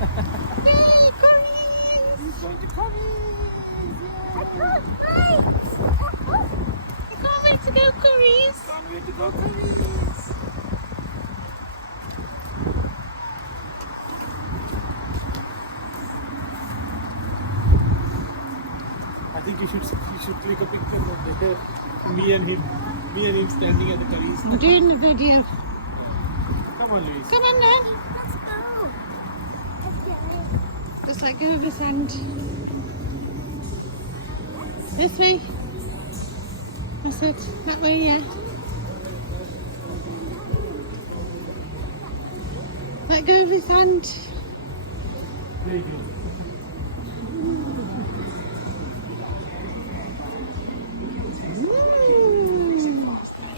Yay, Curry's! He's going to Curry's! I can't wait! I can't wait to go Curry's! Can't wait to go Curry's! I think you should click a picture of the me and him standing at the Curry's. I'm doing the video. Come on, Louise. Come on then. Let's go. Okay. Just like go over sand. This way. That's it. That way, yeah. Let go of his hand. There you go.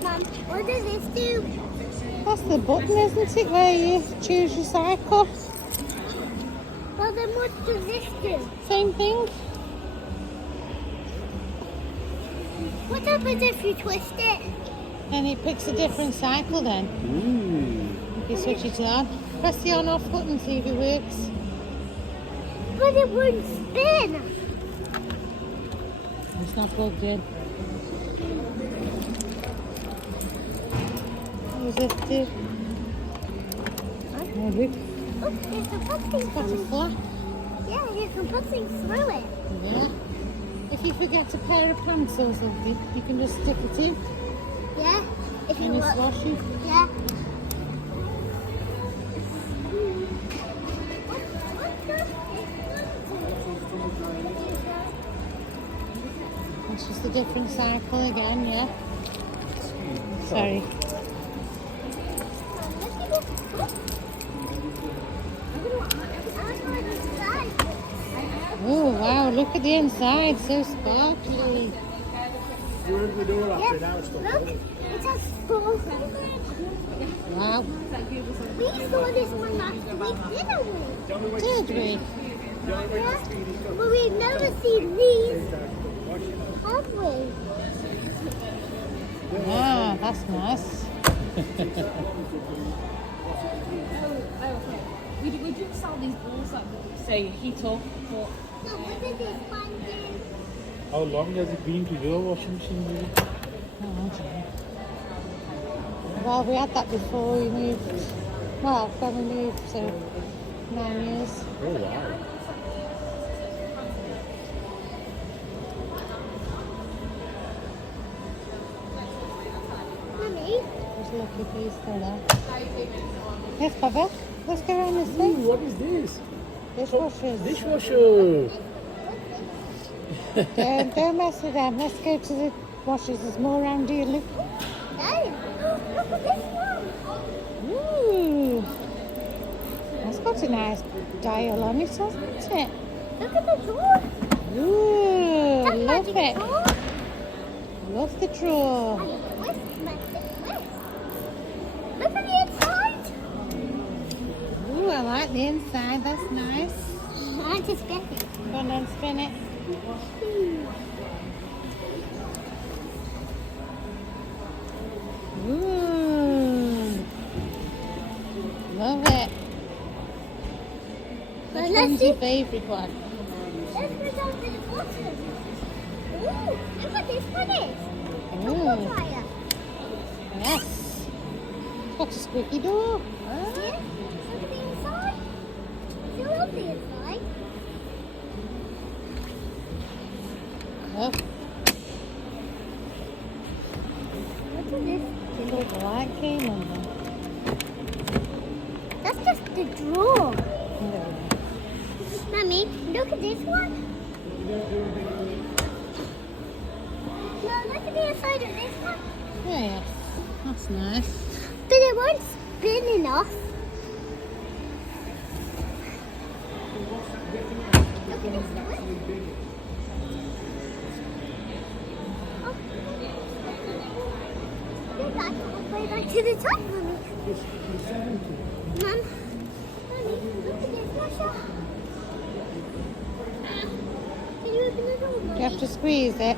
Mum, what does this do? That's the button, isn't it, where you choose your cycle? Well, then what does this do? Same thing. What happens if you twist it? And it picks a different cycle then. If you switch it on. Press the on off button, see if it works. But it won't spin. It's not plugged in. What does it do? Oh, look. Oh, you can put things It's got a through. flap. Yeah, you can put things through it. Yeah. If you forget a pair of pants or something, you can just stick it in Yeah, if you and it's want. washing. Yeah. It's just a different cycle again, yeah. Sorry. Oh wow, look at the inside, so sparkly. You opened the door after now it's Look, got it has balls. Wow. We saw this one last week, didn't we? Did we? Yeah, but we've never seen these, have we? Ah, that's nice. We do sell these balls that say heat up, but So what did this one do? How long has it been to your washing machine, Lily? Oh, I don't know. Well, we had that before we moved. Well, when we moved, so 9 years. Oh, wow. Mummy, There's a lucky piece still there. Yes, Papa. Let's go around this Ooh, thing. what is this? Dishwashers. Dishwasher. Don't mess with them. Let's go to the washers. There's more around here. Look. Dad, look at this one. Ooh. That's got a nice dial on it, hasn't it? Look at the door. Ooh, That's love magic it. door. Love the drawer. And the twist, magic twist. Look at the inside. Ooh, I like the inside. That's nice. I just get it. Go on then, spin it. Ooh. Love it. Well, Which let's one's see. your favourite one? Let's go down to the bottom. Ooh, look what this one is. Ooh. Tumble dryer. Yes. It's got a squeaky door. Ah. See it? Look at the inside. See love the inside. Look, Look at this. the little light came on there. That's just the drawer. No. Mummy, look at this one. No, look at the inside of this one. Yeah, that's nice. But it won't spin enough. Look at this one. Oh. Go back, way back to the top, Mummy. Mum. Mummy, look at this washer. Can you open the door, You Mummy? have to squeeze it.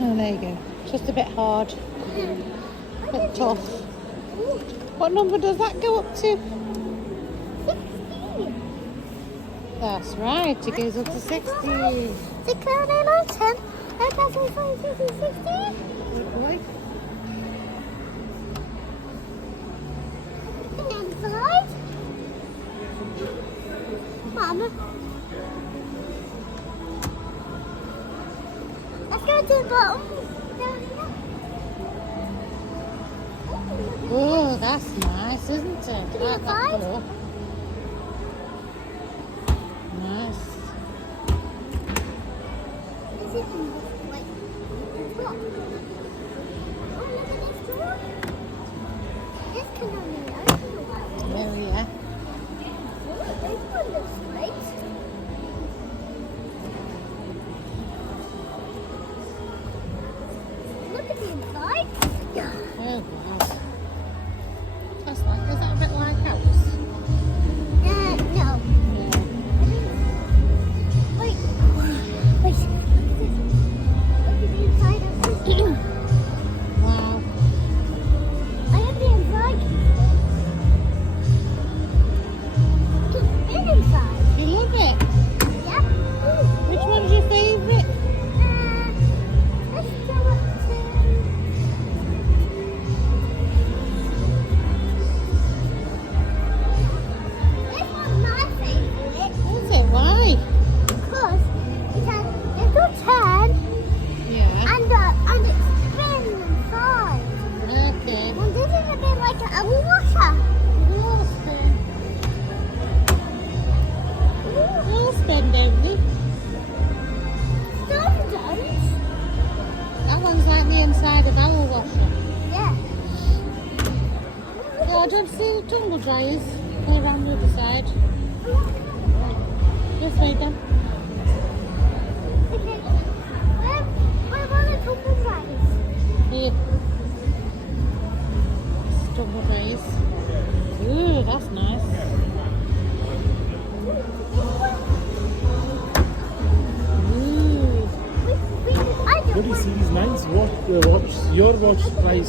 Oh, there you go. Just a bit hard, a bit tough. Ooh, What number does that go up to? 6. That's right, it goes up to 60. 6, 7, 8, 9, 10, 11, 12, 13, 14, 15, 16. Good boy. And then side. Mama. Let's go to the bottom. Down here. Oh, that's nice, isn't it? I Three like and that five. colour. Nice. Is it in like top? Oh, look at this door. This can only open a while. There we are. This one looks great. Look at the inside. Yeah. Oh, wow. That's like, is that a bit like house? No. Yeah. Wait. Wait. Look at the inside of this. Wow. I have the inside. It's big inside. You love it? Yep. Which one's your favourite? Let's go up to... This one's my favourite Is it? Why? because it has a little turn Yeah. and it spins inside. Okay. And this is a bit like a washer. You'll spin. You'll spin, don't you? Some don't. That one's like the inside of our washer. Yeah. Yeah, I don't see the tumble dryers. Go around the other side. This way then. Okay. Where are the tumble dryers? Here. Tumble dryers. Ooh, that's nice. Ooh. I don't What do you want see these nice watch your watch price?